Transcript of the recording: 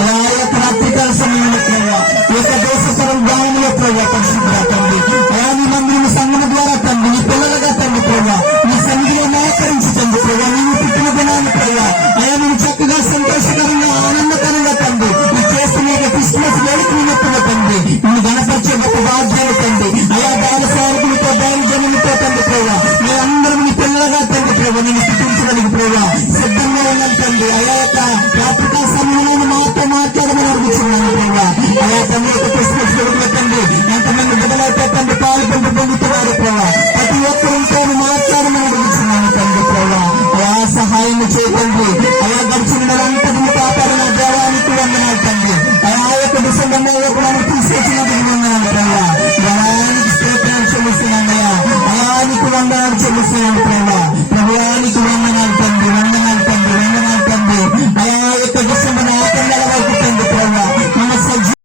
ఆ యొక్క రాత్రికాల సమయంలో ప్రభావ ఈ యొక్క దేశపరం గాయంలో ప్రభావ పరిశుద్ధ తండ్రి అయా నీ మందిని సంఘం ద్వారా తండ్రి నీ పిల్లలుగా తండ్రి ప్రభావ నీ సన్నిధిలో నాయకరించి తండ్రి ప్రభావ నీవు పుట్టిన దినాన్ని ప్రభావ అయా నువ్వు చక్కగా సంతోషకరంగా ఆనందకరంగా తండ్రి ఈ చేస్తున్న క్రిస్మస్ వేడుకున్నట్టుగా తండ్రి నిన్ను గణపరిచే గొప్ప భాగ్యాలు తండ్రి అయా దాని సారకులతో దాని జనులతో తండ్రి ప్రభావ మేమందరం నీ పిల్లలుగా తండ్రి ప్రభావ నేను స్థితించడానికి ప్రభావ సిద్ధంగా ఉన్నాను తండ్రి అయా యొక్క రాత్రికాల సమయంలో మాతో మాట్లాడమని అడుగుతున్నాను ప్రభావ అయా తండ్రి యొక్క క్రిస్మస్ వేడుకల తండ్రి ఎంతమంది బిడ్డలైతే తండ్రి పాల్పొందు పొందుతున్నారు ప్రభావ ప్రతి ఒక్కరితో మాట్లాడమని అడుగుతున్నాను తండ్రి ప్రభావ అయా సహాయం చేయతండి అయా గడిచిన నెలంతటి కాపాడిన దేవానికి వందనాలు తండ్రి అయా యొక్క డిసెంబర్ నెలలో కూడా తీసుకొచ్చినందుకు వందనాలు ప్రభావ దేవానికి స్తోత్రాలు చెల్లిస్తున్నాను అయా అయానికి వందనాలు చెల్లిస్తున్నాను ప్రభావ ప్రభువానికి